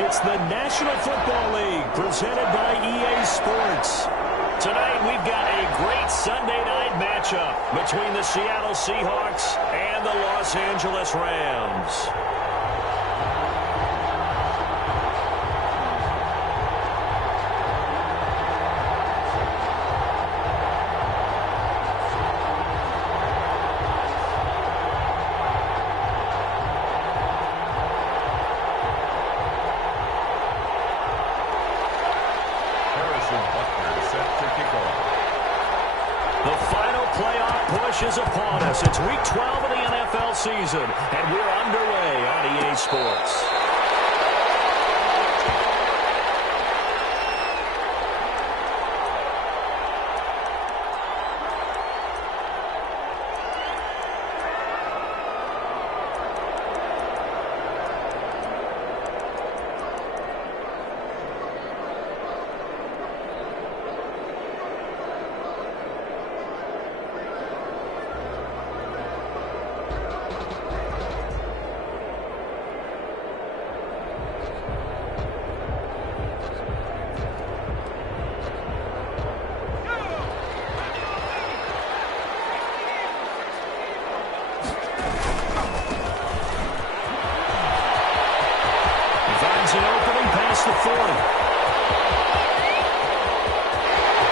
It's the National Football League presented by EA Sports. Tonight we've got a great Sunday night matchup between the Seattle Seahawks and the Los Angeles Rams. The final playoff push is upon us. It's Week 12 of the NFL season, and we're underway on EA Sports. An opening past the 40.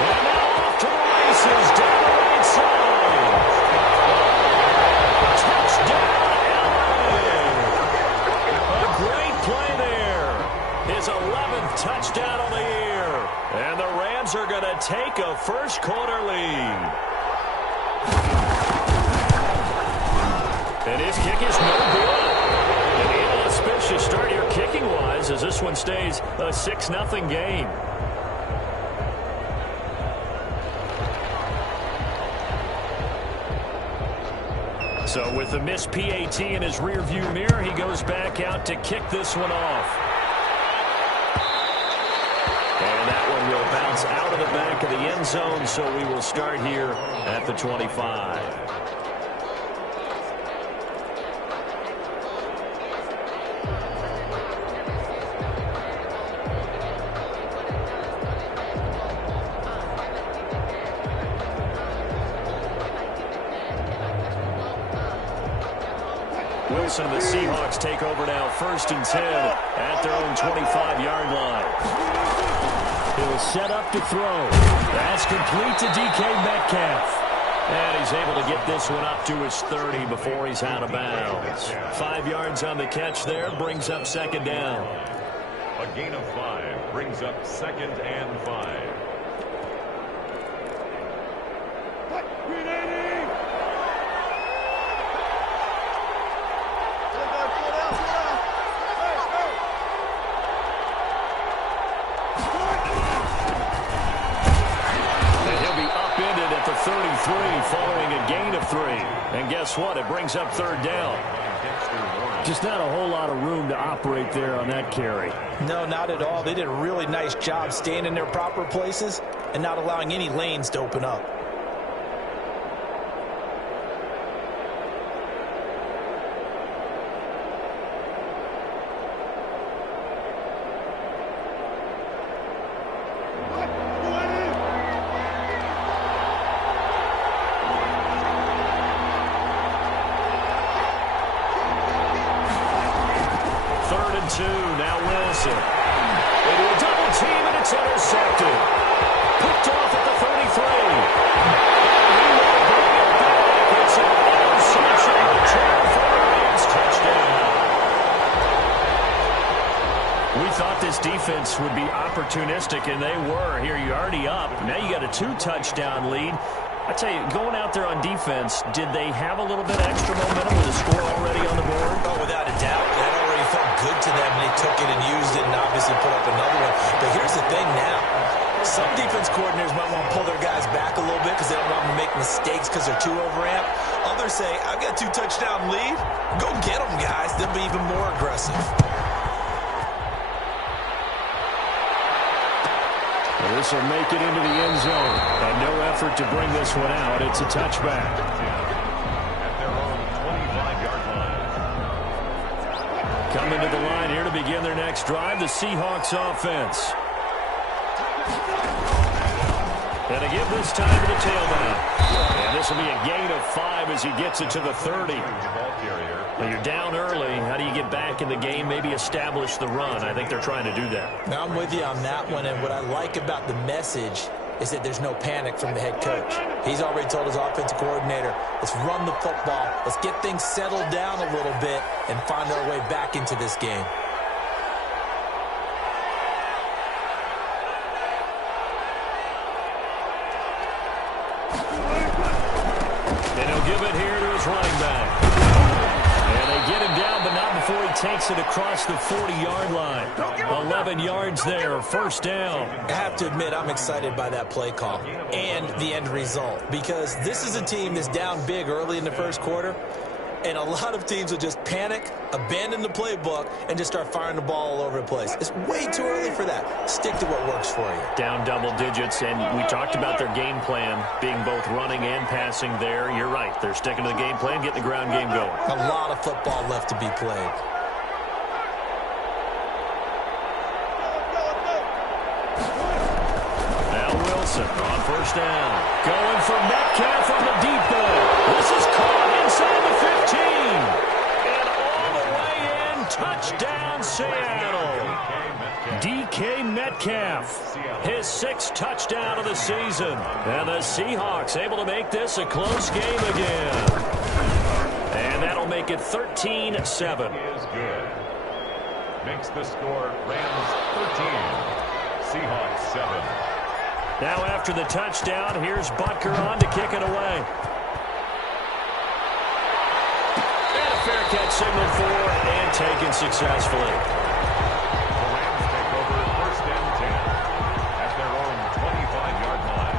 And now off to the races down the right side. Touchdown, LA. A great play there. His 11th touchdown on the year. And the Rams are going to take a first quarter lead. And his kick is no good. An inauspicious start here kicking-wise as this one stays a 6-0 game. So with the missed PAT in his rearview mirror, he goes back out to kick this one off. And that one will bounce out of the back of the end zone, so we will start here at the 25. Wilson and the Seahawks take over now, 1st and 10 at their own 25-yard line. He'll set up to throw. That's complete to DK Metcalf. And he's able to get this one up to his 30 before he's out of bounds. 5 yards on the catch there, brings up 2nd down. A gain of 5 brings up 2nd and 5. Following a gain of 3. And guess what? It brings up 3rd down. Just not a whole lot of room to operate there on that carry. No, not at all. They did a really nice job staying in their proper places and not allowing any lanes to open up. Now Wilson. Into a double team, and it's intercepted. Picked off at the 33. And he will bring it back. It's an interception return for the Rams. Touchdown. We thought this defense would be opportunistic, and they were. Here you're already up. Now you got a 2-touchdown lead. I tell you, going out there on defense, did they have a little bit extra momentum with a score already on the board? Oh, without a doubt. That already felt good to them. They took it and used it and obviously put up another one. But here's the thing now. Some defense coordinators might want to pull their guys back a little bit because they don't want them to make mistakes because they're too overamped. Others say, I've got a 2-touchdown lead. Go get them, guys. They'll be even more aggressive. This will make it into the end zone. And no effort to bring this one out. It's a touchback. At their own 25-yard line. Coming to the line here to begin their next drive, the Seahawks offense. And they give this time to the tailback. And this will be a gain of 5 as he gets it to the 30. Well, you're down early. How do you get back in the game, maybe establish the run? I think they're trying to do that. Now, I'm with you on that one, and what I like about the message is that there's no panic from the head coach. He's already told his offensive coordinator, let's run the football, let's get things settled down a little bit and find our way back into this game. And he'll give it here to his running back. And they get him down, but not before he takes it across the 40-yard line. 11 yards there, first down. I have to admit, I'm excited by that play call and the end result, because this is a team that's down big early in the first quarter, and a lot of teams will just panic, abandon the playbook, and just start firing the ball all over the place. It's way too early for that. Stick to what works for you. Down double digits, and we talked about their game plan being both running and passing there. You're right. They're sticking to the game plan, getting the ground game going. A lot of football left to be played. Now Wilson on first down. Going for Metcalf on the deep ball. This is caught inside the 15. And all the way in. Touchdown, Seattle. DK Metcalf. His 6th touchdown of the season. And the Seahawks able to make this a close game again. And that'll make it 13-7. Is good. Makes the score Rams 13. Seahawks 7. Now after the touchdown, here's Butker on to kick it away. And a fair catch signaled for and taken successfully. The Rams take over first and 10 at their own 25-yard line.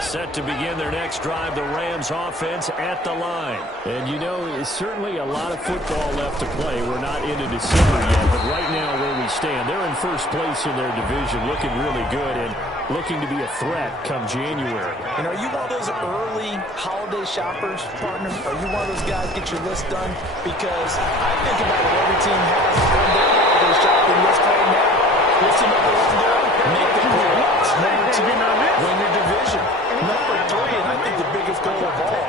Set to begin their next drive, the Rams offense at the line. And you know, it's certainly a lot of football left to play. We're not into December yet, but right now where we stand, they're in first place in their division, looking really good and looking to be a threat come January. And are you one of those early holiday shoppers, partner? Are you one of those guys get your list done? Because I think about what every team has on their holiday shopping list right now. What's the number 1 down? Make the playoffs. Number 2, win your division. Number 3, and I think the biggest goal of all,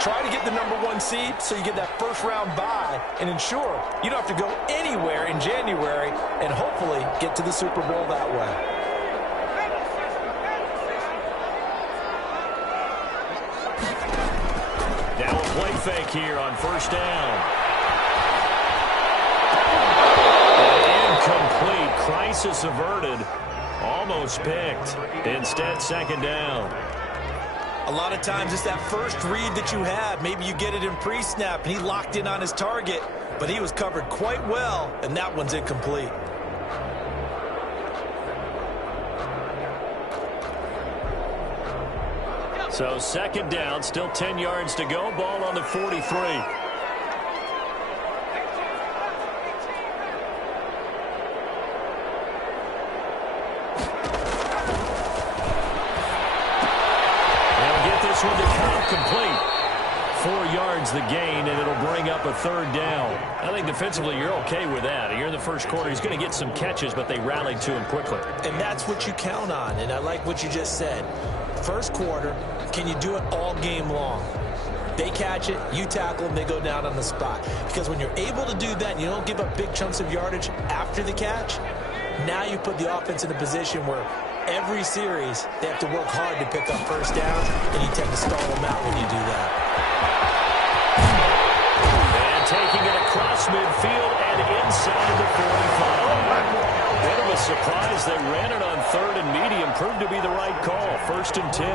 try to get the number 1 seed so you get that first-round bye and ensure you don't have to go anywhere in January and hopefully get to the Super Bowl that way. Now a play fake here on first down. Incomplete. Crisis averted. Almost picked. Instead, second down. A lot of times it's that first read that you have. Maybe you get it in pre-snap and he locked in on his target, but he was covered quite well, and that one's incomplete. So second down, still 10 yards to go. Ball on the 43. This one to count complete. 4 yards the gain, and it'll bring up a third down. I think defensively you're okay with that. You're in the first quarter. He's going to get some catches, but they rallied to him quickly. And that's what you count on, and I like what you just said. First quarter, can you do it all game long? They catch it, you tackle them, they go down on the spot. Because when you're able to do that and you don't give up big chunks of yardage after the catch, now you put the offense in a position where every series, they have to work hard to pick up first downs, and you tend to stall them out when you do that. And taking it across midfield and inside the 45. Bit of a surprise. They ran it on 3rd and medium. Proved to be the right call. 1st and 10.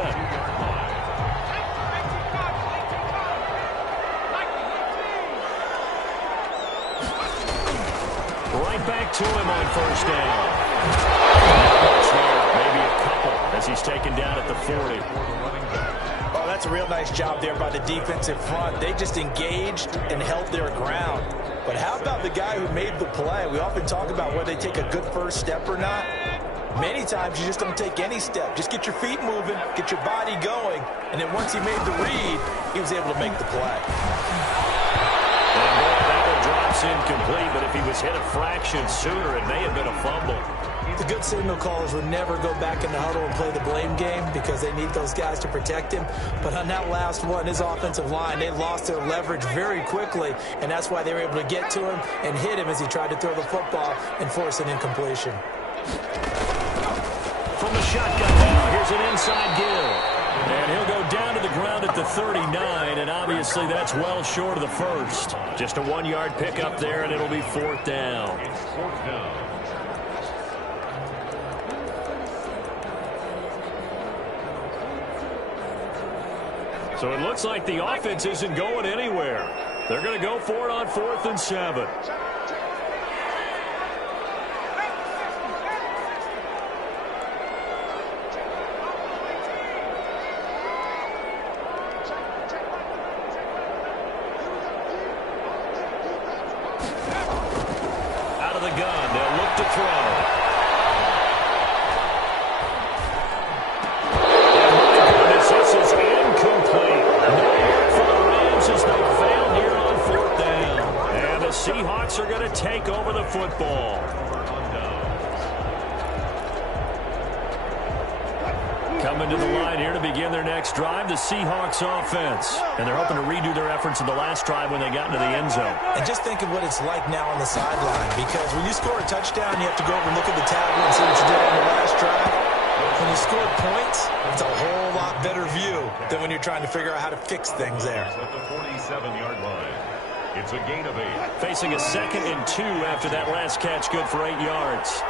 Right back to him on first down. Maybe a couple as he's taken down at the 40. Oh, that's a real nice job there by the defensive front. They just engaged and held their ground. But how about the guy who made the play? We often talk about whether they take a good first step or not. Many times you just don't take any step. Just get your feet moving, get your body going, and then once he made the read, he was able to make the play. And boy, that one drops incomplete, but if he was hit a fraction sooner, it may have been a fumble. The good signal callers would never go back in the huddle and play the blame game because they need those guys to protect him. But on that last one, his offensive line, they lost their leverage very quickly, and that's why they were able to get to him and hit him as he tried to throw the football and force an incompletion. From the shotgun now, here's an inside give. And he'll go down to the ground at the 39, and obviously that's well short of the first. Just a 1-yard pickup there, and it'll be 4th down. It's 4th down. So it looks like the offense isn't going anywhere. They're going to go for it on 4th and 7. Out of the gun, they'll look to throw. Seahawks are going to take over the football. Coming to the line here to begin their next drive, the Seahawks offense. And they're hoping to redo their efforts in the last drive when they got into the end zone. And just think of what it's like now on the sideline, because when you score a touchdown, you have to go over and look at the tablet and see what you did on the last drive. When you score points, it's a whole lot better view than when you're trying to figure out how to fix things there. At the 47-yard line. It's a gain of 8. Facing a 2nd and 2 after that last catch, good for 8 yards.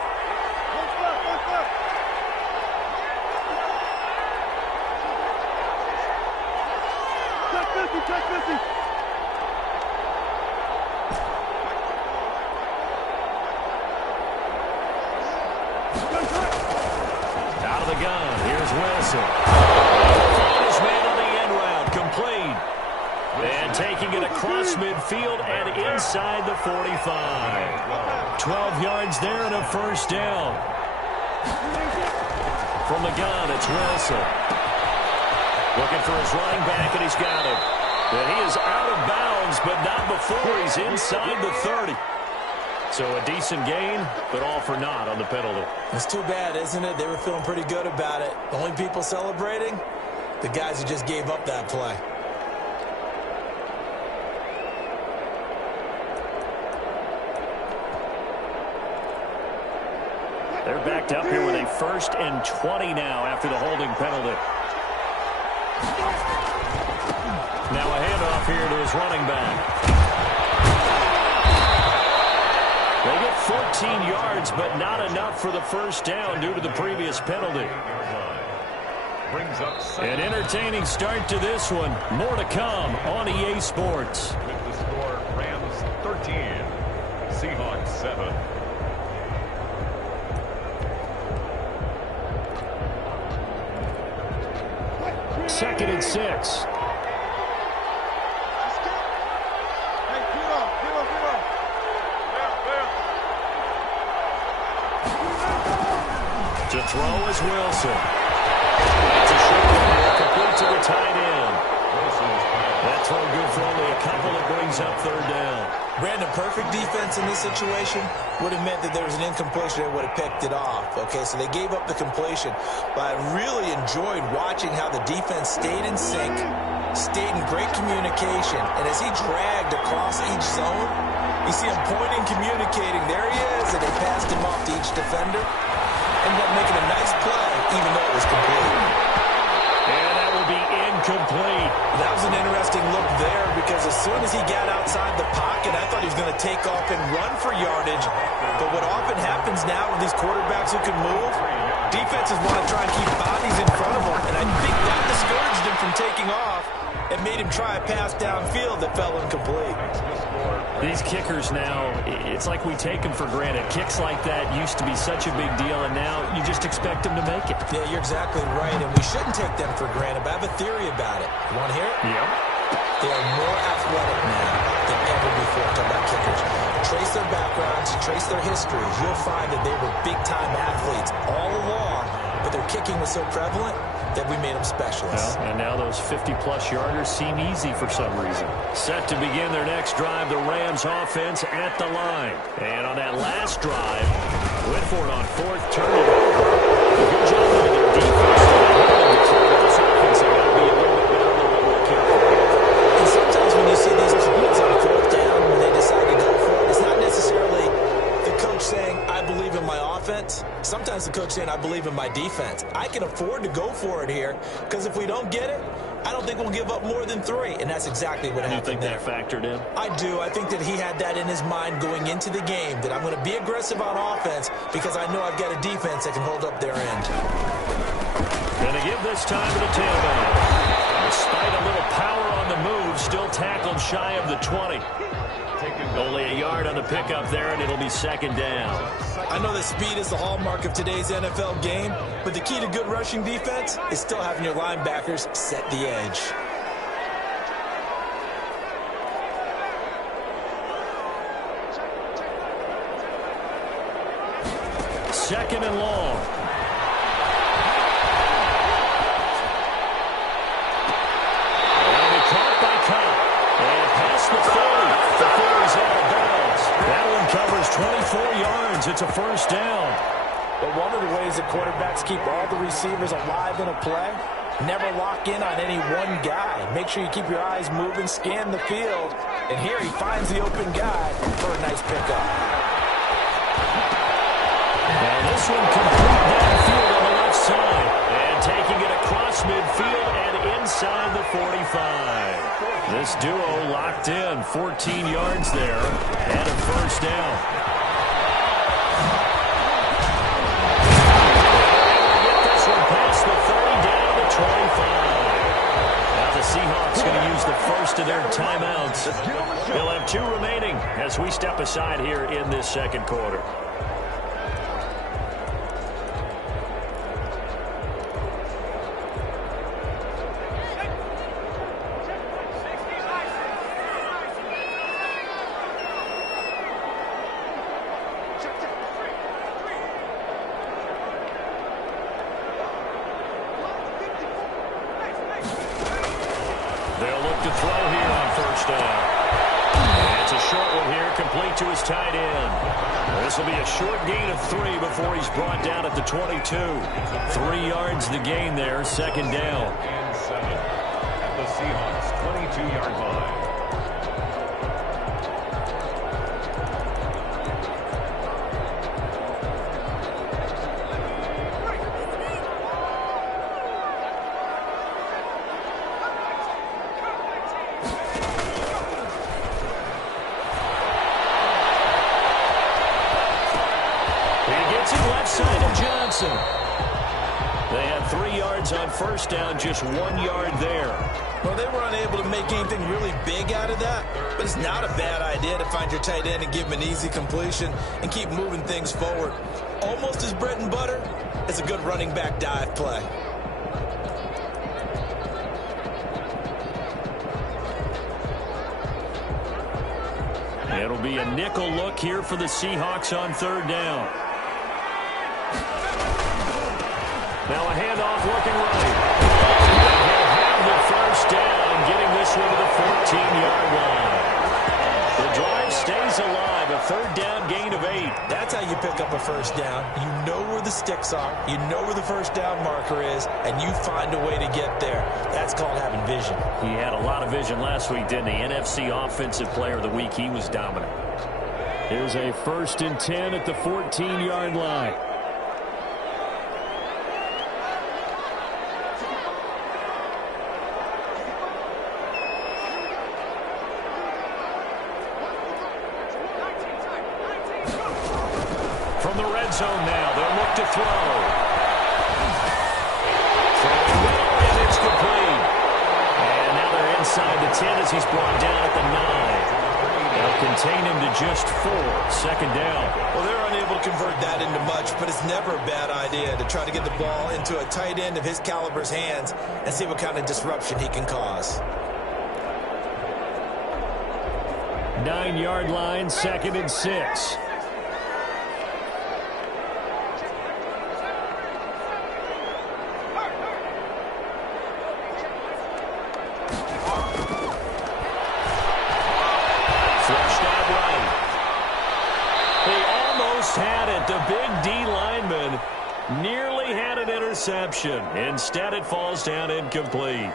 Out of the gun, here's Wilson. His man on the end route, complete. And taking it across midfield and inside the 45. 12 yards there and a 1st down. From the gun, it's Wilson. Looking for his running back, and he's got him. And he is out of bounds, but not before he's inside the 30. So a decent gain, but all for naught on the penalty. It's too bad, isn't it? They were feeling pretty good about it. The only people celebrating, the guys who just gave up that play. They're backed up here with a 1st and 20 now after the holding penalty. Now a handoff here to his running back. They get 14 yards, but not enough for the 1st down due to the previous penalty. An entertaining start to this one. More to come on EA Sports. With the score, Rams 13, Seahawks 7. 2nd and 6. To throw is Wilson. That's a short one, complete to the tight end. That throw good for only a couple. It brings up 3rd down. Brandon, perfect defense in this situation would have meant that there was an incompletion that would have picked it off. Okay, so they gave up the completion. But I really enjoyed watching how the defense stayed in sync, stayed in great communication. And as he dragged across each zone, you see him pointing, communicating. There he is, and they passed him off to each defender. Ended up making a nice play, even though it was complete. And that will be incomplete. That was an interesting look there because as soon as he got outside the pocket, I thought he was going to take off and run for yardage. But what often happens now with these quarterbacks who can move, defenses want to try and keep bodies in front of them. And I think that discouraged him from taking off and made him try a pass downfield that fell incomplete. These kickers now, it's like we take them for granted. Kicks like that used to be such a big deal, and now you just expect them to make it. Yeah, you're exactly right, and we shouldn't take them for granted, but I have a theory about it. You want to hear it? Yep. They are more athletic now than ever never before. Talk about kickers. Trace their backgrounds, trace their histories. You'll find that they were big-time athletes all along, but their kicking was so prevalent that we made them specialists. Well, and now those 50-plus yarders seem easy for some reason. Set to begin their next drive, the Rams offense at the line. And on that last drive, went for it on fourth turnover. Good job by their defense. This offense has got to be a little bit better, a little more careful. And sometimes when you see these kids on fourth down, when they decide to go for it, it's not necessarily the coach saying, I believe in my offense. Sometimes the coach saying, I believe in my defense. I can afford to go for it here, because if we don't get it, I don't think we'll give up more than 3. And that's exactly what happened there. You think that factored in? I do. I think that he had that in his mind going into the game, that I'm going to be aggressive on offense because I know I've got a defense that can hold up their end. Going to give this time to the tailback. Despite a little power on the move, still tackled shy of the 20. Only a yard on the pickup there, and it'll be second down. I know that speed is the hallmark of today's NFL game, but the key to good rushing defense is still having your linebackers set the edge. Second and long. That'll be caught by Cobb. And past the 40. The 40's out of bounds. That one covers 24 yards. It's a first down. But one of the ways that quarterbacks keep all the receivers alive in a play, never lock in on any one guy. Make sure you keep your eyes moving, scan the field. And here he finds the open guy for a nice pickup. And this one complete downfield on the left side. And taking it across midfield and inside the 45. This duo locked in. 14 yards there. And a first down. Get this one past the 30 down to the 25. Now the Seahawks going to use the first of their timeouts. They'll have 2 remaining as we step aside here in this second quarter. They'll look to throw here on first down. And it's a short one here, complete to his tight end. This will be a short gain of 3 before he's brought down at the 22. 3 yards the gain there, second down. And 7 at the Seahawks' 22-yard line. They had 3 yards on first down, just 1 yard there. Well, they were unable to make anything really big out of that, but it's not a bad idea to find your tight end and give him an easy completion and keep moving things forward. Almost as bread and butter as a good running back dive play. It'll be a nickel look here for the Seahawks on third down. Now a handoff looking right. He'll have the first down, getting this one to the 14-yard line. The drive stays alive, a third down gain of 8. That's how you pick up a first down. You know where the sticks are, you know where the first down marker is, and you find a way to get there. That's called having vision. He had a lot of vision last week, didn't he? NFC Offensive Player of the Week, he was dominant. Here's a 1st and 10 at the 14-yard line. From the red zone now, they'll look to throw. And it's complete. And now they're inside the 10 as he's brought down at the 9. They'll contain him to just 4. Second down. Well, they're unable to convert that into much, but it's never a bad idea to try to get the ball into a tight end of his caliber's hands and see what kind of disruption he can cause. 9-yard line, 2nd and 6. Flushed out right. He almost had it. The big D lineman nearly had an interception. Instead, it falls down incomplete.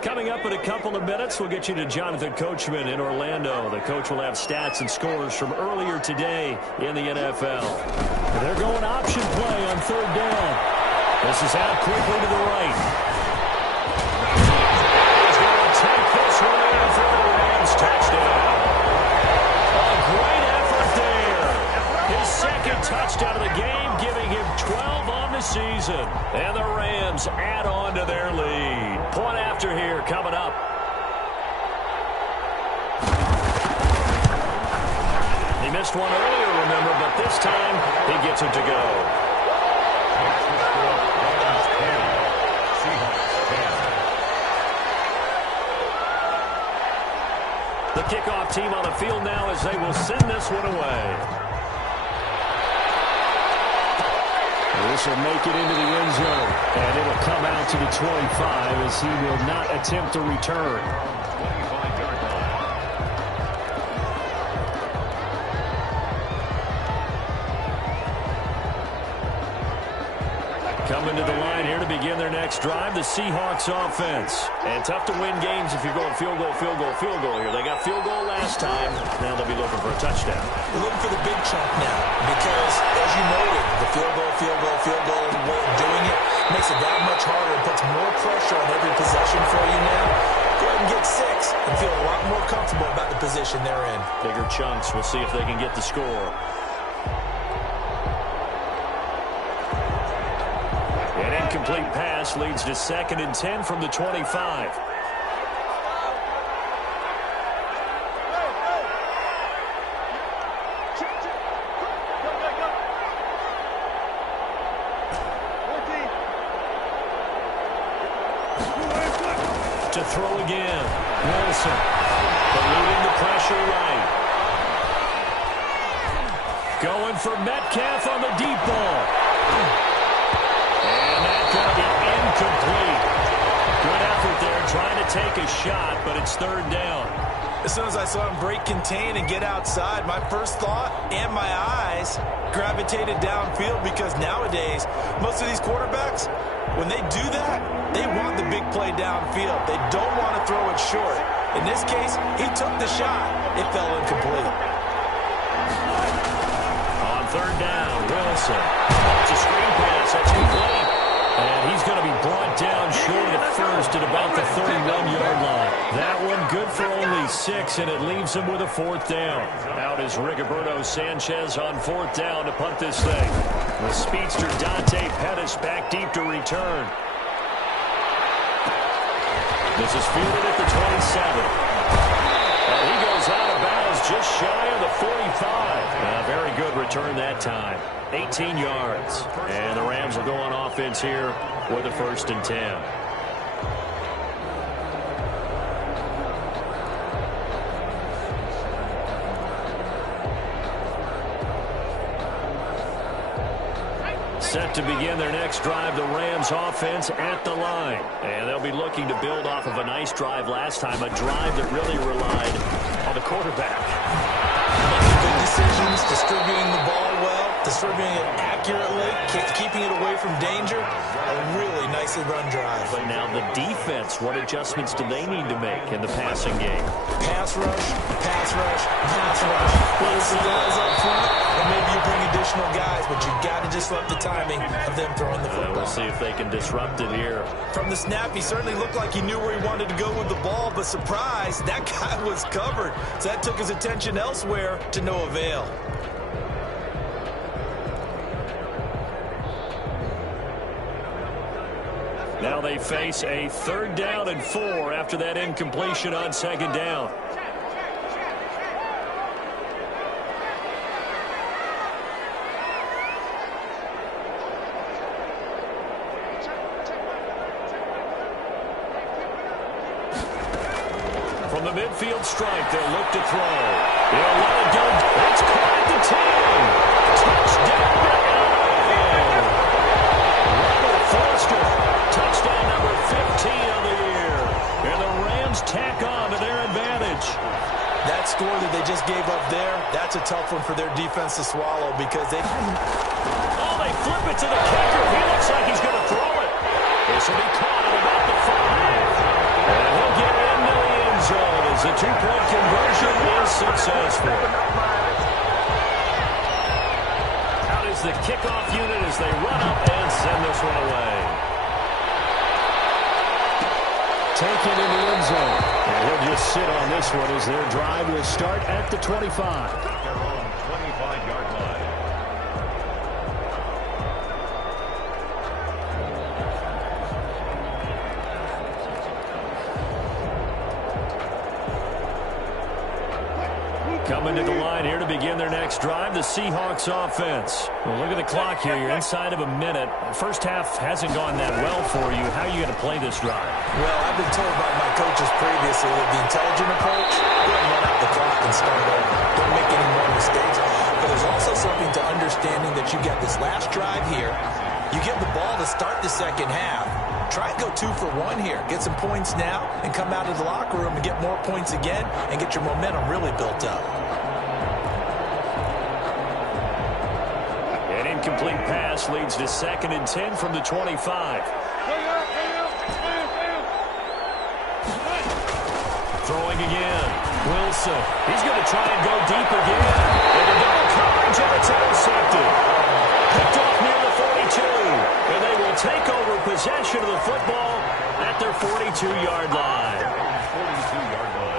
Coming up in a couple of minutes, we'll get you to Jonathan Coachman in Orlando. The coach will have stats and scores from earlier today in the NFL. They're going option play on 3rd down. This is out quickly to the right. He's going to take this one in for the Rams touchdown. A great effort there. His 2nd touchdown of the game, giving him 12 on the season. And the Rams add on to their lead. Point after here coming up. He missed one earlier, remember, but this time he gets it to go. The kickoff team on the field now as they will send this one away. This will make it into the end zone, and it'll come out to the 25 as he will not attempt to return. 25-yard line. Coming to the line here to begin their next drive, the Seahawks offense. And tough to win games if you're going field goal, field goal, field goal here. They got field goal last time. Now they'll be looking for a touchdown. We're looking for the big chunk now because, as you noted, the field goal, way of doing it makes it that much harder and puts more pressure on every possession for you now. Go ahead and get 6 and feel a lot more comfortable about the position they're in. Bigger chunks. We'll see if they can get the score. An incomplete pass leads to 2nd and 10 from the 25. To throw again. Wilson. Eluding the pressure right. Going for Metcalf on the deep ball. And that's going to be incomplete. Good effort there trying to take a shot, but it's 3rd down. As soon as I saw him break contain and get outside, my first thought and my eyes gravitated downfield because nowadays, most of these quarterbacks, when they do that, they want the big play downfield. They don't want to throw it short. In this case, he took the shot. It fell incomplete. On 3rd down, Wilson. It's a screen pass. That's complete. And he's going to be brought down short at first at about the 31-yard line. That one good for only 6, and it leaves him with a 4th down. Out is Rigoberto Sanchez on 4th down to punt this thing. The speedster Dante Pettis back deep to return. This is fielded at the 27. And he goes out of bounds just shy of the 45. Very good return that time. 18 yards. And the Rams will go on offense here with a 1st and 10. Set to begin their next drive, the Rams offense at the line. And they'll be looking to build off of a nice drive last time, a drive that really relied on the quarterback. Making good decisions, distributing the ball well, distributing it accurately, keeping it away from danger. A really nicely run drive. But now the defense, what adjustments do they need to make in the passing game? Pass rush, pass rush, pass rush. Put some guys up front, and maybe you bring additional guys, but you got to disrupt the timing of them throwing the football. We'll see if they can disrupt it here. From the snap, he certainly looked like he knew where he wanted to go with the ball, but surprise, that guy was covered. So that took his attention elsewhere to no avail. Now they face a 3rd down and 4 after that incompletion on 2nd down. From the midfield stripe, they'll look to throw. They'll let it go. It's caught at the 10. Touchdown, Robert Foster. Touchdown number 15 of the year. And the Rams tack on to their advantage. That score that they just gave up there, that's a tough one for their defense to swallow because they... Oh, they flip it to the kicker. He looks like he's going to throw it. This will be caught at about the 5. And he'll get into the end zone as the two-point conversion is successful. Out is the kickoff unit as they run up and send this one away. Taken in the end zone. And he'll just sit on this one as their drive will start at the 25. Their own 25-yard line. Coming to the line here to begin their next drive, the Seahawks offense. Well, look at the clock here. You're inside of a minute. First half hasn't gone that well for you. How are you going to play this drive? Well, I've been told by my coaches previously that the intelligent approach, go ahead and run out the clock and start over. Don't make any more mistakes. But there's also something to understanding that you got this last drive here. You give the ball to start the second half. Try and go 2 for 1 here. Get some points now and come out of the locker room and get more points again and get your momentum really built up. An incomplete pass leads to 2nd and 10 from the 25. Throwing again. Wilson. He's going to try and go deep again. And the double coverage, and it's intercepted. Picked off near the 42. And they will take over possession of the football at their 42-yard line. 42-yard line.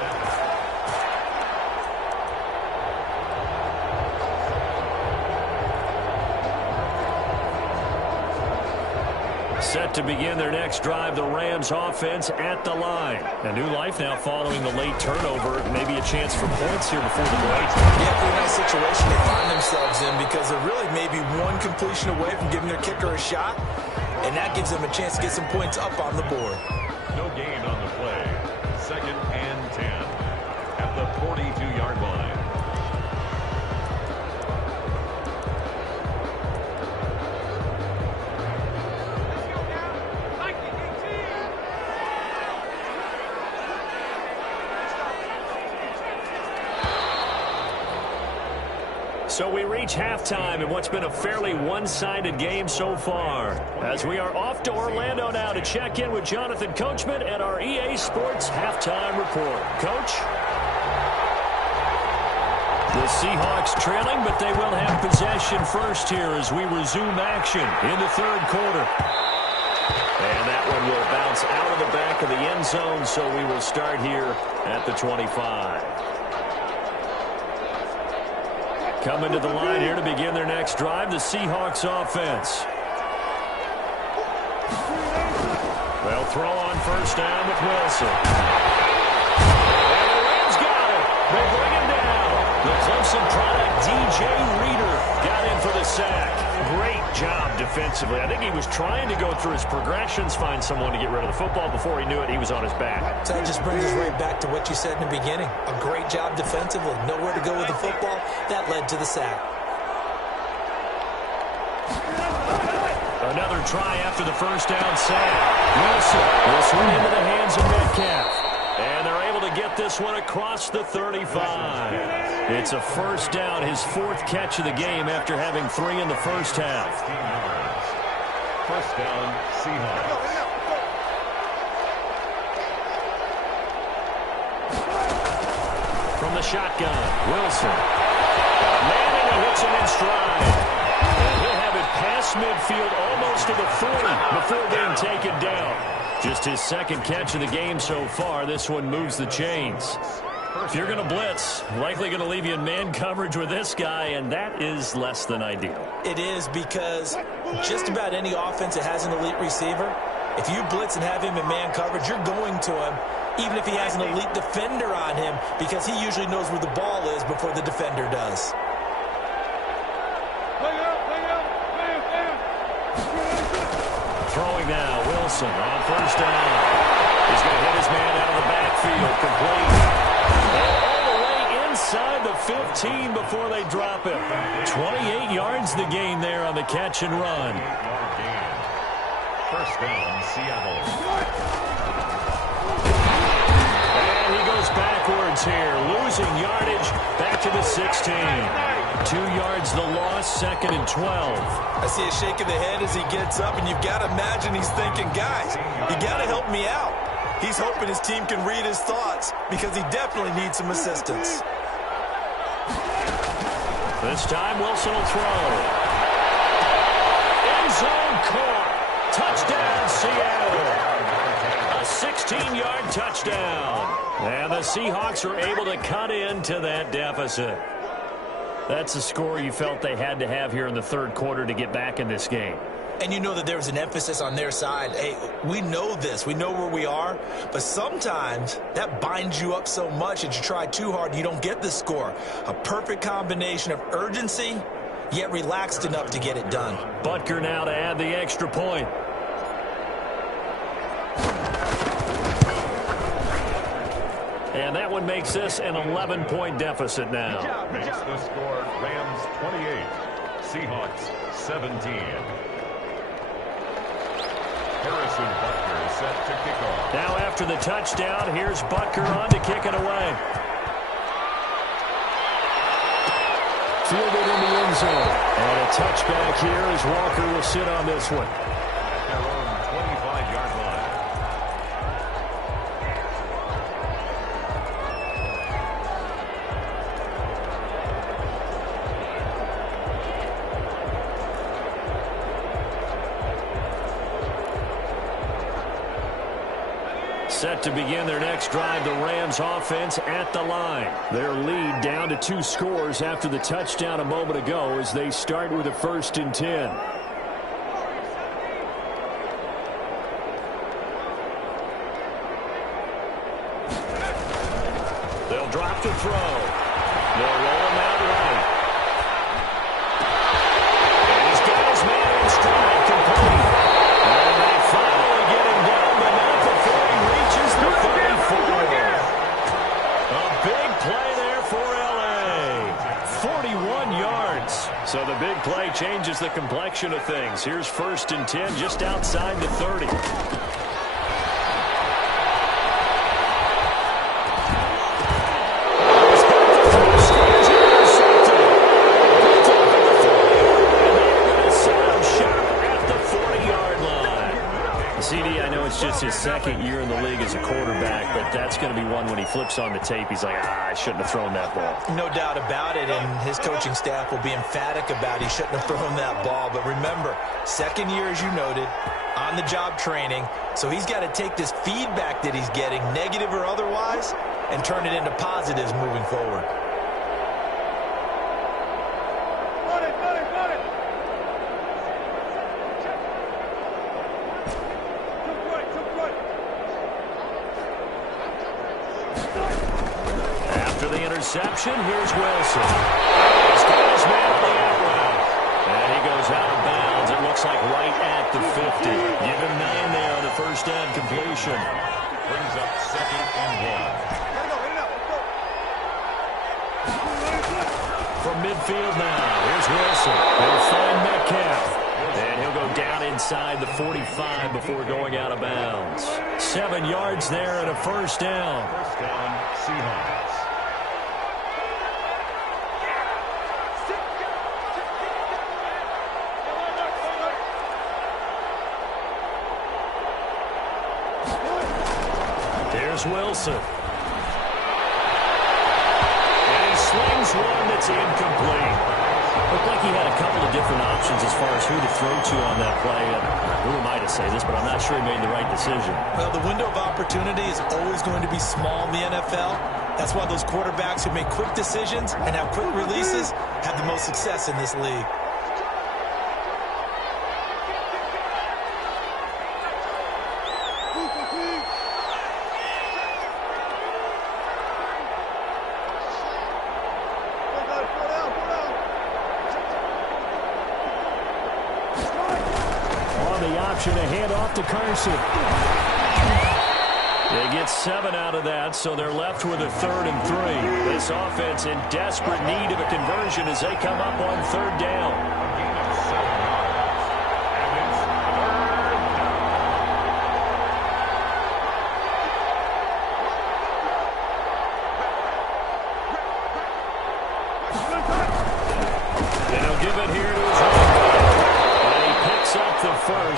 Set to begin their next drive, the Rams offense at the line. A new life now following the late turnover. Maybe a chance for points here before the break. Yeah, pretty nice situation they find themselves in because they're really maybe one completion away from giving their kicker a shot, and that gives them a chance to get some points up on the board. No gain on the play. 2nd and 10 at the 42-yard line. So we reach halftime in what's been a fairly one-sided game so far. As we are off to Orlando now to check in with Jonathan Coachman at our EA Sports Halftime Report. Coach? The Seahawks trailing, but they will have possession first here as we resume action in the 3rd quarter. And that one will bounce out of the back of the end zone, so we will start here at the 25. Coming to the line here to begin their next drive, the Seahawks offense. They'll throw on first down with Wilson. And the Rams got it. They bring him down. The Clemson product, DJ Reader, got in for the sack. Great job defensively. I think he was trying to go through his progressions, find someone to get rid of the football. Before he knew it, he was on his back. So that just brings us right back to what you said in the beginning. A great job defensively. Nowhere to go with the football. That led to the sack. Another try after the first down sack. Wilson will swing into the hands of Metcalf. And they're able to get this one across the 35. It's a first down, his 4th catch of the game after having 3 in the first half. First down, Seahawks. From the shotgun, Wilson. Manning, and hits him in stride. And he'll have it past midfield almost to the 40 before being taken down. Just his 2nd catch of the game so far. This one moves the chains. If you're going to blitz, likely going to leave you in man coverage with this guy, and that is less than ideal. It is because just about any offense that has an elite receiver, if you blitz and have him in man coverage, you're going to him, even if he has an elite defender on him, because he usually knows where the ball is before the defender does. Throwing now, Wilson on first down. He's going to hit his man out of the backfield, complete. 15 before they drop him. 28 yards the gain there on the catch and run. First down, Seattle. And he goes backwards here, losing yardage back to the 16. 2 yards the loss, 2nd and 12. I see a shake of the head as he gets up, and you've got to imagine he's thinking, guys, you got to help me out. He's hoping his team can read his thoughts because he definitely needs some assistance. This time Wilson will throw. End zone caught. Touchdown, Seattle. A 16-yard touchdown. And the Seahawks are able to cut into that deficit. That's a score you felt they had to have here in the third quarter to get back in this game. And you know that there was an emphasis on their side. Hey, we know this. We know where we are. But sometimes that binds you up so much that you try too hard, you don't get the score. A perfect combination of urgency, yet relaxed enough to get it done. Butker now to add the extra point. And that one makes this an 11-point deficit now. Makes the score Rams 28, Seahawks 17. Harrison Butker is set to kick off. Now after the touchdown, here's Butker on to kick it away. Fielded in the end zone. And a touchback here as Walker will sit on this one. At their own 25-yard line. Set to begin their next drive, the Rams offense at the line. Their lead down to 2 scores after the touchdown a moment ago as they start with a 1st and 10. They'll drop to throw. They'll roll him out right. And he's got his man in stride, complete. And they finally get him down, but not before he reaches the 34. A big play there for L.A. 41 yards. So the big play changes the complexion of things. Here's 1st and 10 just outside the 30. CD, I know it's just his 2nd year in the league as a quarterback, but that's going to be one when he flips on the tape, he's like, I shouldn't have thrown that ball. No doubt about it, and his coaching staff will be emphatic about he shouldn't have thrown that ball. But remember, 2nd year, as you noted, on-the-job training, so he's got to take this feedback that he's getting, negative or otherwise, and turn it into positives moving forward. Interception. Here's Wilson. He's got his man on the out route. And he goes out of bounds. It looks like right at the 50. Give him 9 there on the 1st down completion. Brings up 2nd and 1. From midfield now. Here's Wilson. He'll find Metcalf. And he'll go down inside the 45 before going out of bounds. 7 yards there and a 1st down. 1st down, Seahawks. Wilson. And he slings one that's incomplete. Looked like he had a couple of different options as far as who to throw to on that play. And who am I to say this, but I'm not sure he made the right decision. Well, the window of opportunity is always going to be small in the NFL. That's why those quarterbacks who make quick decisions and have quick releases have the most success in this league. To hand off to Carson. They get 7 out of that, so they're left with a 3rd and 3. This offense in desperate need of a conversion as they come up on 3rd down.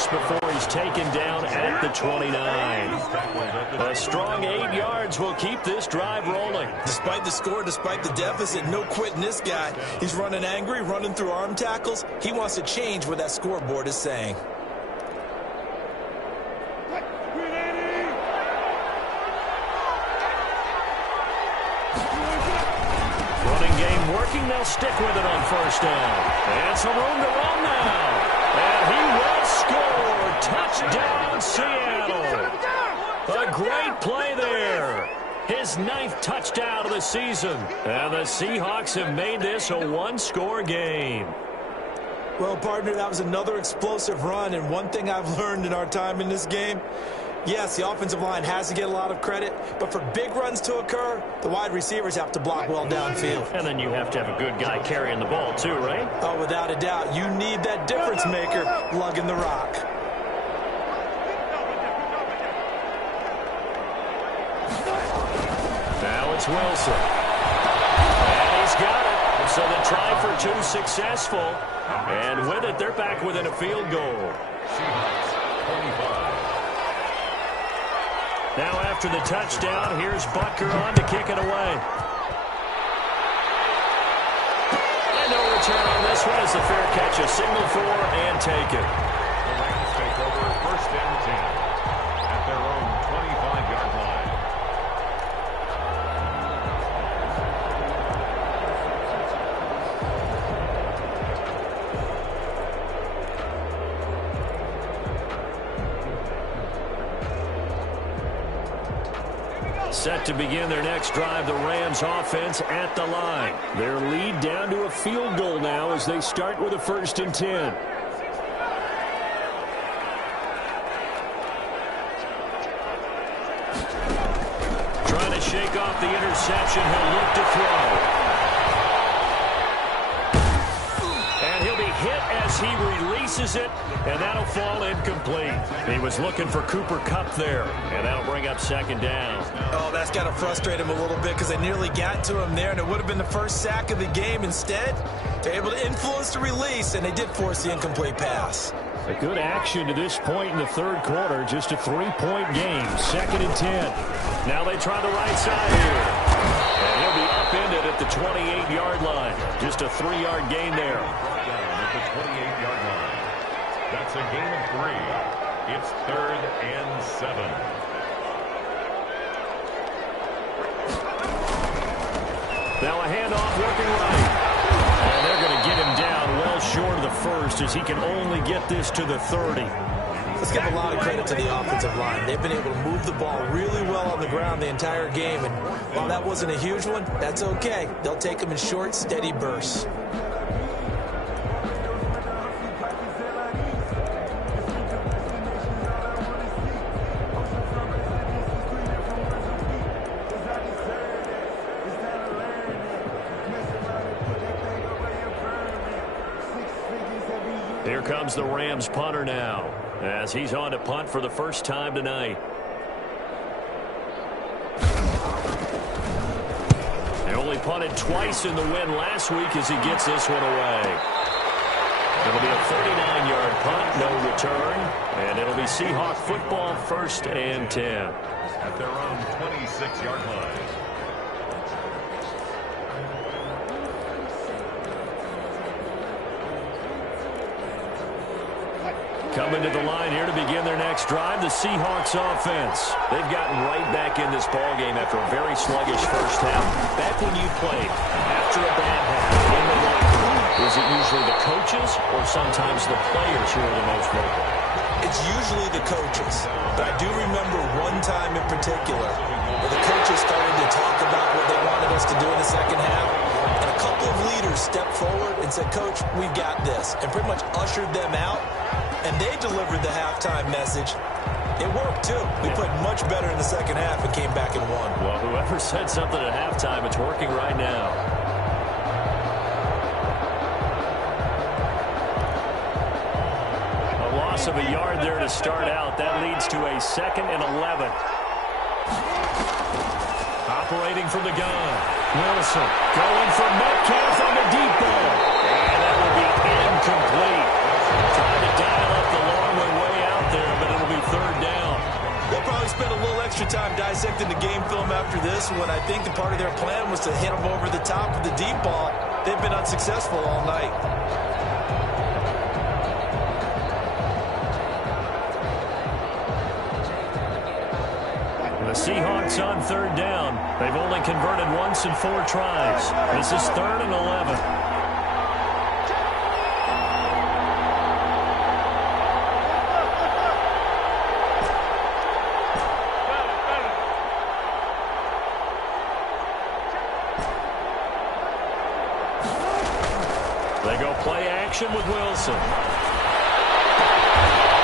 Before he's taken down at the 29. A strong 8 yards will keep this drive rolling. Despite the score, despite the deficit, no quitting this guy. He's running angry, running through arm tackles. He wants to change what that scoreboard is saying. Running game working. They'll stick with it on 1st down. And some room to run now. And he will score. Touchdown, Seattle. A great play there. His 9th touchdown of the season. And the Seahawks have made this a 1-score game. Well, partner, that was another explosive run. And one thing I've learned in our time in this game, yes, the offensive line has to get a lot of credit, but for big runs to occur, the wide receivers have to block well downfield. And then you have to have a good guy carrying the ball too, right? Oh, without a doubt. You need that difference maker lugging the rock. Now it's Wilson. And he's got it. So the try for 2 successful. And with it, they're back within a field goal. Now after the touchdown, here's Butker on to kick it away. And no return on this one as the fair catch, a signal for and take it. The Rams take over 1st and 10 at their own 25-yard line. Set to begin their next drive, the Rams offense at the line. Their lead down to a field goal now as they start with a 1st and 10. Trying to shake off the interception. He'll look to throw. And he'll be hit as he releases it, and that'll fall incomplete. He was looking for Cooper Kupp there, and that'll bring up 2nd down. Oh, that's got to frustrate him a little bit because they nearly got to him there, and it would have been the 1st sack of the game. Instead, they're able to influence the release, and they did force the incomplete pass. A good action to this point in the 3rd quarter. Just a 3-point game. 2nd and 10. Now they try the right side here. And he'll be upended at the 28-yard line. Just a 3-yard gain there. At the 28-yard line. That's a gain of 3. It's 3rd and 7. Now a handoff working right. And they're going to get him down well short of the 1st as he can only get this to the 30. Let's give a lot of credit to the offensive line. They've been able to move the ball really well on the ground the entire game. And while that wasn't a huge one, that's okay. They'll take them in short, steady bursts. Here comes the Rams punter now as he's on to punt for the 1st time tonight. They only punted twice in the win last week as he gets this one away. It'll be a 39-yard punt, no return, and it'll be Seahawk football 1st and 10. At their own 26-yard line. Coming to the line here to begin their next drive, the Seahawks offense. They've gotten right back in this ballgame after a very sluggish 1st half. Back when you played after a bad half in the locker room, is it usually the coaches or sometimes the players who are the most vocal? It's usually the coaches. But I do remember one time in particular where the coaches started to talk about what they wanted us to do in the 2nd half. And a couple of leaders stepped forward and said, "Coach, we've got this," and pretty much ushered them out. And they delivered the halftime message. It worked, too. We played much better in the second half and came back and won. Well, whoever said something at halftime, it's working right now. A loss of a yard there to start out. That leads to a 2nd and 11. Operating from the gun. Wilson going for Metcalf on the deep ball. And that will be incomplete. Trying to dial up the long way out there, but it'll be 3rd down. They'll probably spend a little extra time dissecting the game film after this when I think the part of their plan was to hit them over the top of the deep ball. They've been unsuccessful all night. The Seahawks on 3rd down. They've only converted once in 4 tries. This is 3rd and 11. They go play action with Wilson.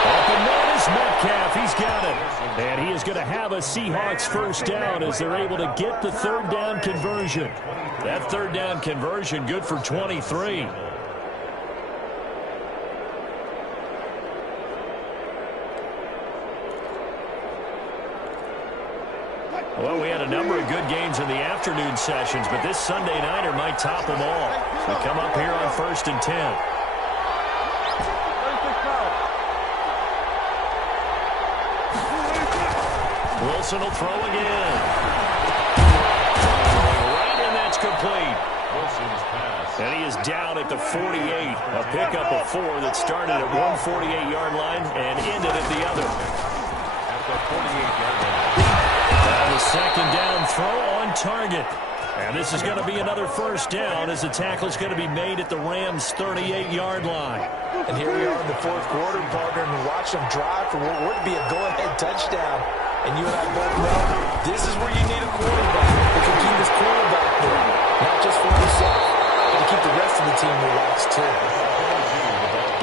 Open man is Metcalf. He's got it. And he is going to have a Seahawks 1st down as they're able to get the 3rd down conversion. That 3rd down conversion good for 23. Well, we had a number of good games in the afternoon sessions, but this Sunday nighter might top them all. We come up here on 1st and 10. Wilson will throw again. Right, and that's complete. Wilson's pass. And he is down at the 48. A pickup of 4 that started at 148-yard line and ended at the other. At the 48-yard line. And the 2nd down throw on target. And this is going to be another 1st down as the tackle is going to be made at the Rams' 38-yard line. And here we are in the 4th quarter, partner, and watch them drive for what would be a go-ahead touchdown. And you and I both know this is where you need a quarterback who can keep his cool back there. Not just for himself, but to keep the rest of the team relaxed, too.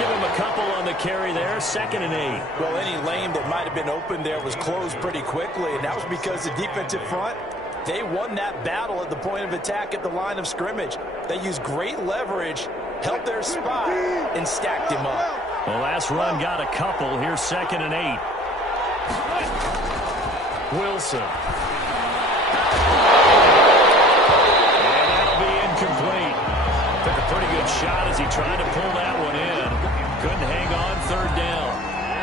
Give him a couple on the carry there, 2nd and 8. Well, any lane that might have been open there was closed pretty quickly, and that was because the defensive front, they won that battle at the point of attack at the line of scrimmage. They used great leverage, held their spot, and stacked him up. The last run got a couple. Here's 2nd and 8. Wilson. And that'll be incomplete. Took a pretty good shot as he tried to pull that one in. Couldn't hang on 3rd down.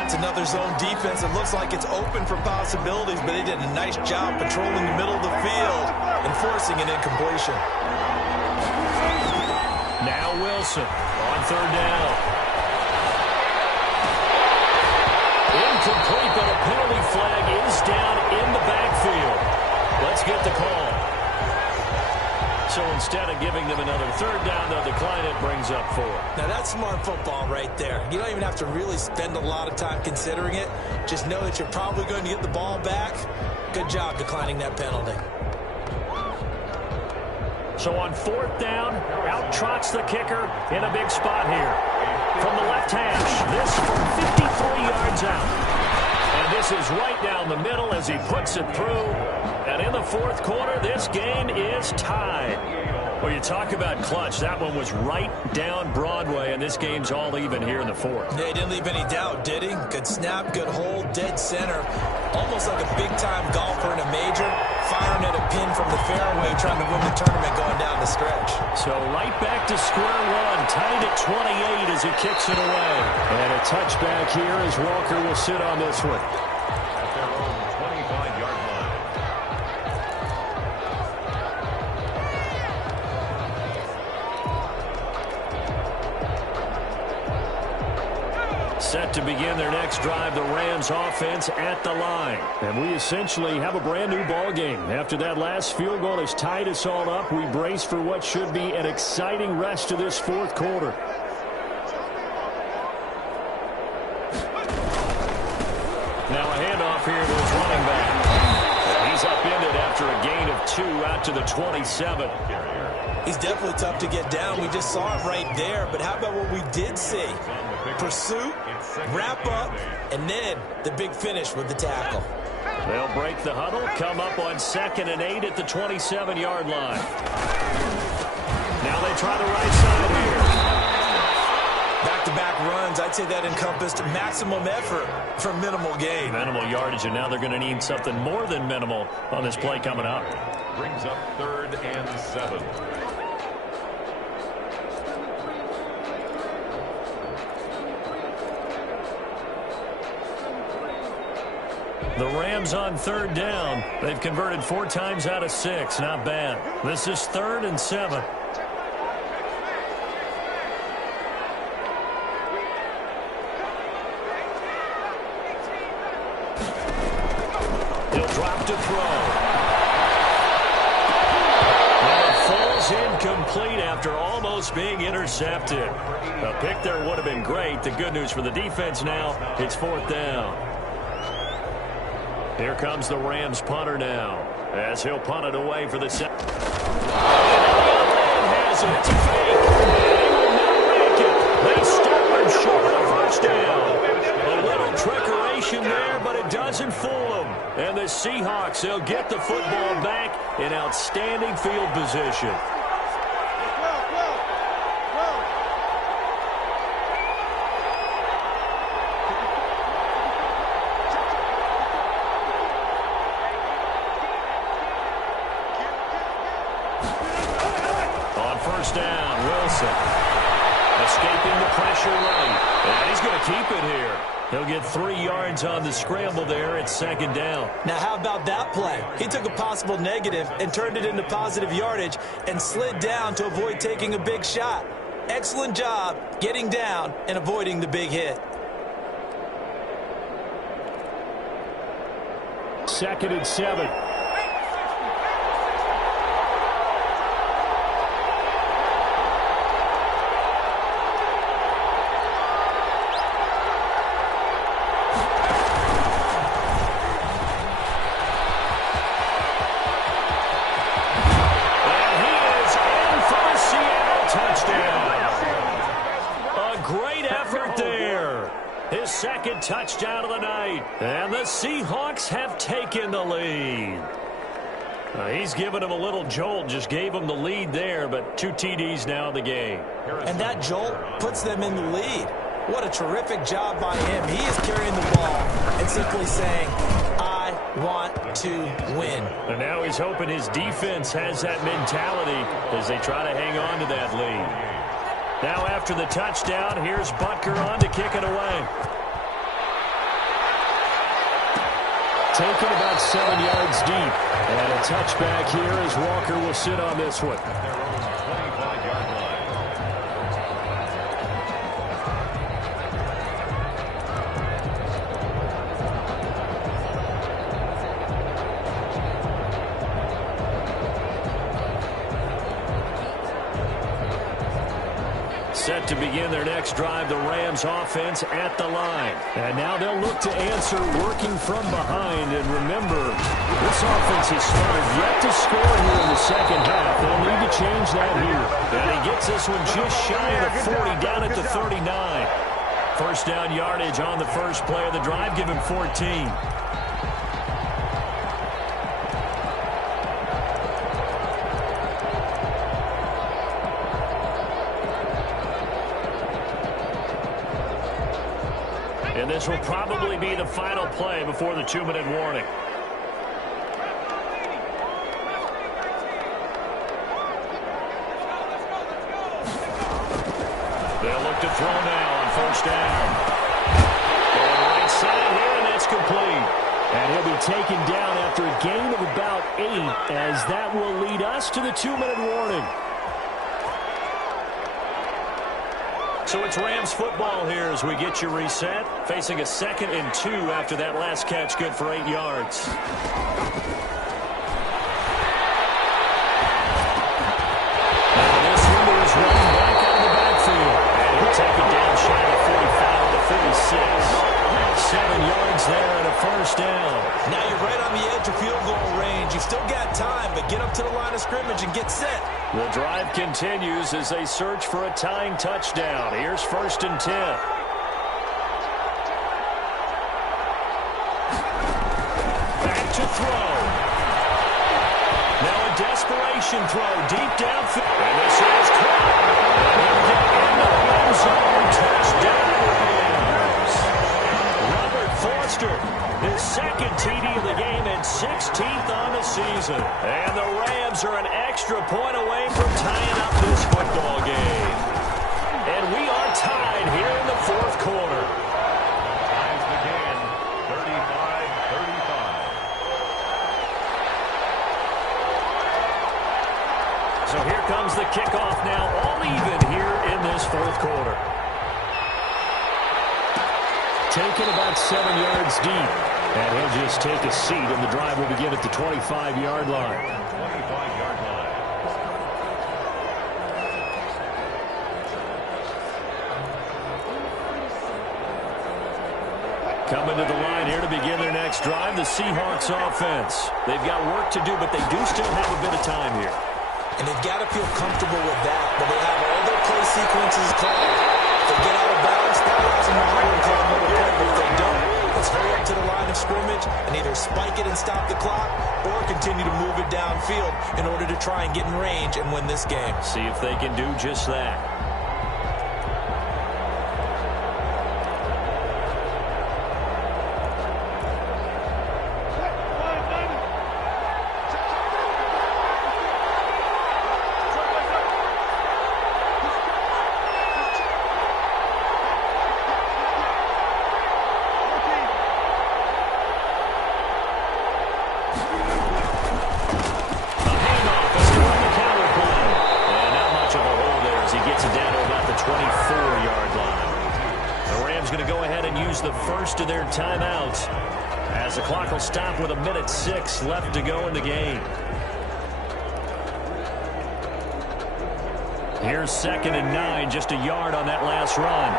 It's another zone defense. It looks like it's open for possibilities, but they did a nice job patrolling the middle of the field and forcing an incompletion. Now Wilson on 3rd down. Incomplete, but a penalty flag is down in the backfield. Let's get the call. So instead of giving them another 3rd down, they'll decline it, brings up 4. Now that's smart football right there. You don't even have to really spend a lot of time considering it. Just know that you're probably going to get the ball back. Good job declining that penalty. So on 4th down, out trots the kicker in a big spot here. From the left hash, this from 53 yards out. And this is right down the middle as he puts it through. And in the 4th quarter, this game is tied. Well, you talk about clutch. That one was right down Broadway, and this game's all even here in the 4th. Yeah, he didn't leave any doubt, did he? Good snap, good hold, dead center. Almost like a big-time golfer in a major, firing at a pin from the fairway, trying to win the tournament going down the stretch. So right back to square one, tied at 28 as he kicks it away. And a touchback here as Walker will sit on this one. At their own 25-yard line. Set to begin their next drive, the Rams offense at the line. And we essentially have a brand new ball game. After that last field goal has tied us all up, we brace for what should be an exciting rest of this 4th quarter. Now a handoff here to his running back. And he's upended after a gain of 2 out to the 27. He's definitely tough to get down. We just saw it right there. But how about what we did see? Pursuit, wrap up, and then the big finish with the tackle. They'll break the huddle, come up on 2nd and 8 at the 27-yard line. Now they try the right side here. Back-to-back runs, I'd say that encompassed maximum effort for minimal gain. Minimal yardage, and now they're going to need something more than minimal on this play coming up. Brings up 3rd and 7. The Rams on 3rd down. They've converted 4 times out of 6. Not bad. This is 3rd and 7. He'll drop to throw. And it falls incomplete after almost being intercepted. A pick there would have been great. The good news for the defense now, it's 4th down. Here comes the Rams punter now, as he'll punt it away for the second. Has it. It's a fake. They will not make it. They stop him short of 1st down. A little trickeration there, but it doesn't fool them. And the Seahawks, they'll get the football back in outstanding field position. Down, Wilson. Escaping the pressure right. And he's going to keep it here. He'll get 3 yards on the scramble there. It's 2nd down. Now, how about that play? He took a possible negative and turned it into positive yardage and slid down to avoid taking a big shot. Excellent job getting down and avoiding the big hit. 2nd and 7. Second touchdown of the night. And the Seahawks have taken the lead. He's given him a little jolt, just gave him the lead there, but 2 TDs now in the game. And that jolt puts them in the lead. What a terrific job by him. He is carrying the ball and simply saying, I want to win. And now he's hoping his defense has that mentality as they try to hang on to that lead. Now after the touchdown, here's Butker on to kick it away. Taken about 7 yards deep. And a touchback here as Walker will sit on this one. At their own 25-yard line. Set to begin their next drive, the Rams offense at the line. And now they'll look to answer working from behind. And remember, this offense has started yet to score here in the second half. They'll need to change that here. And he gets this one just shy of the 40, down at the 39. 1st down yardage on the first play of the drive, give him 14. And this will probably be the final play before the 2-minute warning. They'll look to throw now on 1st down. Going right side here, and that's complete. And he'll be taken down after a gain of about 8, as that will lead us to the 2-minute warning. So it's Rams football here as we get you reset. Facing a 2nd and 2 after that last catch, good for 8 yards. Now this one is running back out of the backfield. And he'll take it down shy of 45 to 46. 7 yards there and a 1st down. Now you're right on the edge of field goal range. You've still got time, but get up to the line of scrimmage and get set. The drive continues as they search for a tying touchdown. Here's 1st and 10. Back to throw. Now a desperation throw deep downfield. And this is caught. And get in the end zone. Touchdown Rams. Robert Foster, his 2nd TD of the game and 16th on the season. And the Rams are an extra point away from tying up this football game. And we are tied here in the 4th quarter. Ties the game, 35-35. So here comes the kickoff now, all even here in this 4th quarter. Taken about 7 yards deep. And he'll just take a seat, and the drive will begin at the 25-yard line. 25-yard line. Coming to the line here to begin their next drive, the Seahawks offense. They've got work to do, but they do still have a bit of time here. And they've got to feel comfortable with that, but they have all their play sequences called. If they get out of bounds, that allows them to run and call another play, but if they don't, let's hurry up to the line of scrimmage and either spike it and stop the clock or continue to move it downfield in order to try and get in range and win this game. See if they can do just that. To their timeouts as the clock will stop with 1:06 left to go in the game. Here's 2nd and 9, just a yard on that last run.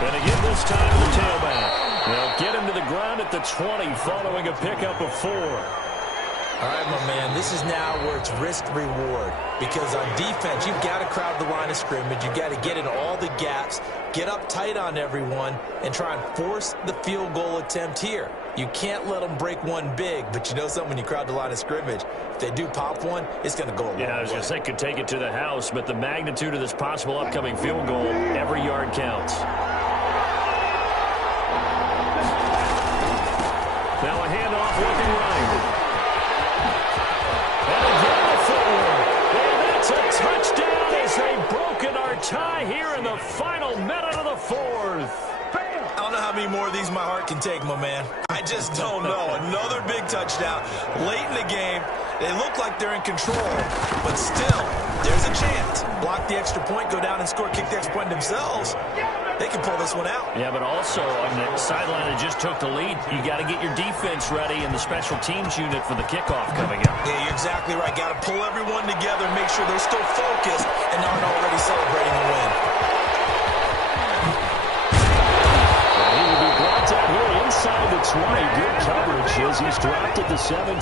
And again this time to the tailback. They'll get him to the ground at the 20 following a pickup of 4. All right, my man, this is now where it's risk-reward. Because on defense, you've got to crowd the line of scrimmage. You've got to get in all the gaps, get up tight on everyone, and try and force the field goal attempt here. You can't let them break one big, but you know something, when you crowd the line of scrimmage, if they do pop one, it's going to go a long way. Yeah, I was going to say could take it to the house, but the magnitude of this possible upcoming field goal, every yard counts. Now a handoff looking right. Touchdown as they've broken our tie here in the final minute of the 4th. I don't know how many more of these my heart can take, my man. I just don't know. Another big touchdown late in the game. They look like they're in control, but still, there's a chance. Block the extra point, go down and score, kick the extra point themselves. They can pull this one out. Yeah, but also on the sideline that just took the lead, you got to get your defense ready and the special teams unit for the kickoff coming up. Yeah, you're exactly right. Got to pull everyone together, make sure they're still focused and aren't already celebrating a win. He will be brought down here inside the 20. Good coverage as he's dropped at the 17.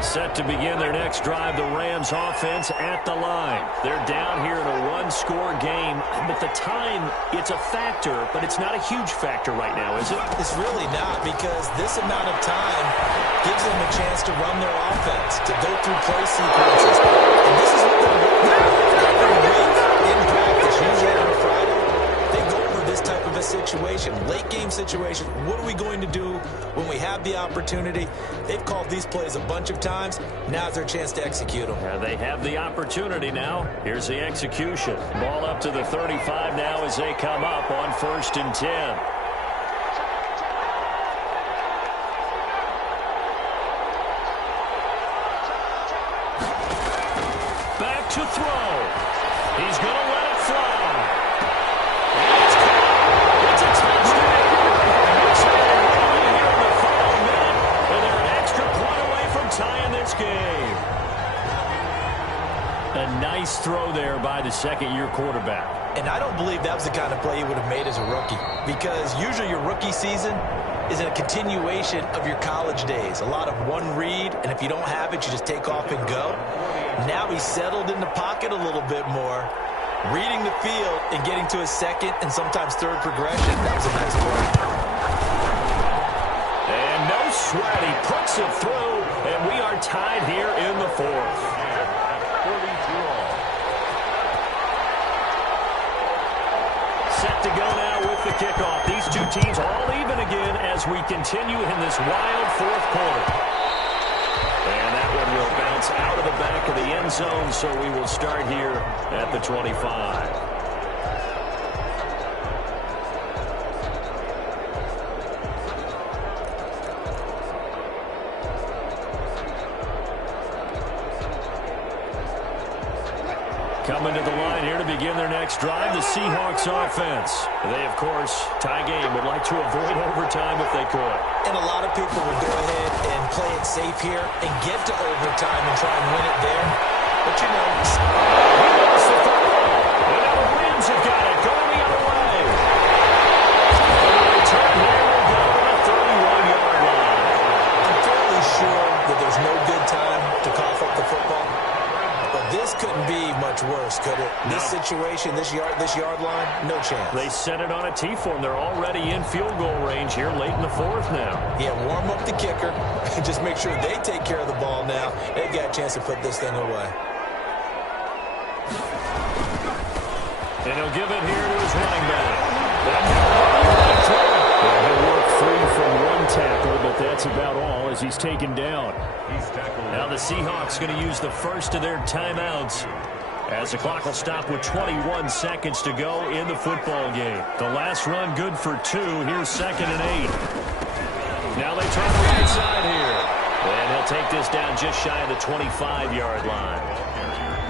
Set to begin their next drive, the Rams offense at the line. They're down here in a one-score game, but the time, it's a factor, but it's not a huge factor right now, is it? It's really not, because this amount of time gives them a chance to run their offense, to go through play sequences. And this is what they're doing every week in practice. Usually on a Friday, they go over this type of a situation, late game situation. What are we going to do when we have the opportunity? They've called these plays a bunch of times. Now's their chance to execute them. Yeah, they have the opportunity now. Here's the execution. Ball up to the 35 now as they come up on 1st and 10. Back to throw. He's going to let it fly. And it's caught. It's a touchdown. his second-year quarterback. And I don't believe that was the kind of play he would have made as a rookie, because usually your rookie season is a continuation of your college days. A lot of one read, and if you don't have it, you just take off and go. Now he's settled in the pocket a little bit more, reading the field and getting to his second and sometimes third progression. That was a nice play. And no sweat, he puts it through, and we are tied here in the fourth. 42-all. Set to go now with the kickoff. These two teams all even again as we continue in this wild fourth quarter. And that one will bounce out of the back of the end zone, so we will start here at the 25. Coming to the line here to begin their next drive, the Seahawks offense. They, of course, tie game, would like to avoid overtime if they could. And a lot of people would go ahead and play it safe here and get to overtime and try and win it there. But, you know, he lost the football. And now the Rams have got it going the other way. And the return here will go to the 31-yard line. I'm fairly sure that there's no good time to cough up the football. But this couldn't be much worse, could it? No. This situation, this yard line, no chance. They set it on a T-form. They're already in field goal range here late in the fourth now. Yeah, warm up the kicker. Just make sure they take care of the ball now. They've got a chance to put this thing away. And he'll give it here to his running back. He'll work free from one tackle, but that's about all as he's taken down. Now the Seahawks going to use the first of their timeouts as the clock will stop with 21 seconds to go in the football game. The last run good for 2. Here's 2nd and 8. Now they turn the right side here. And he'll take this down just shy of the 25-yard line.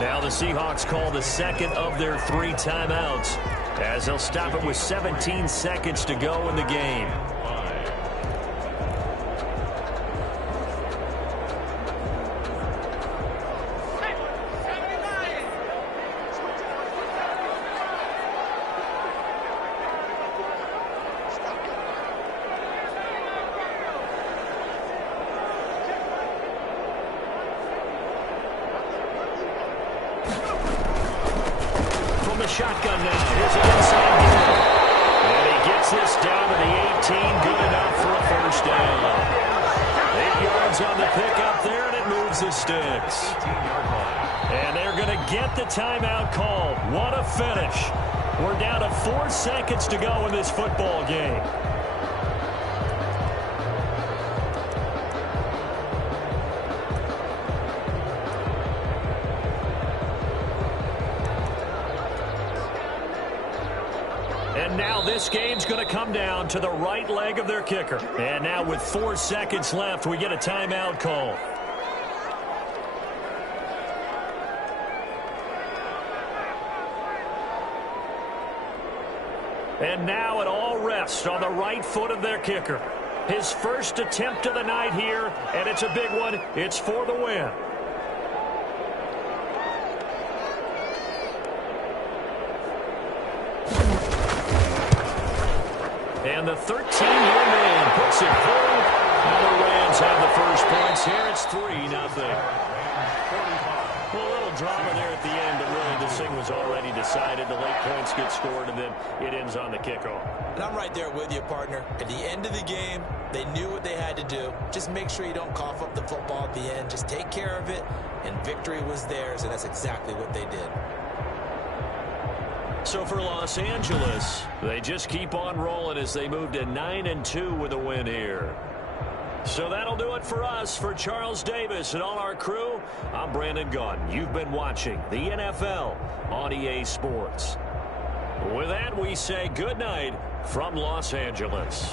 Now the Seahawks call the second of their 3 timeouts as they'll stop it with 17 seconds to go in the game. Shotgun now. Here's an inside game. And he gets this down to the 18. Good enough for a first down. 8 yards on the pickup there, and it moves the sticks. And they're going to get the timeout called. What a finish. We're down to 4 seconds to go in this football game. And now this game's going to come down to the right leg of their kicker. And now with 4 seconds left, we get a timeout call. And now it all rests on the right foot of their kicker. His first attempt of the night here, and it's a big one. It's for the win. And the 13-year man puts it through. And the Rams have the first points here. It's 3-0. Well, a little drama there at the end, but really this thing was already decided. The late points get scored, and then it ends on the kickoff. And I'm right there with you, partner. At the end of the game, they knew what they had to do. Just make sure you don't cough up the football at the end. Just take care of it, and victory was theirs, and that's exactly what they did. So for Los Angeles, they just keep on rolling as they move to 9-2 with a win here. So that'll do it for us. For Charles Davis and all our crew, I'm Brandon Gaudin. You've been watching the NFL on EA Sports. With that, we say good night from Los Angeles.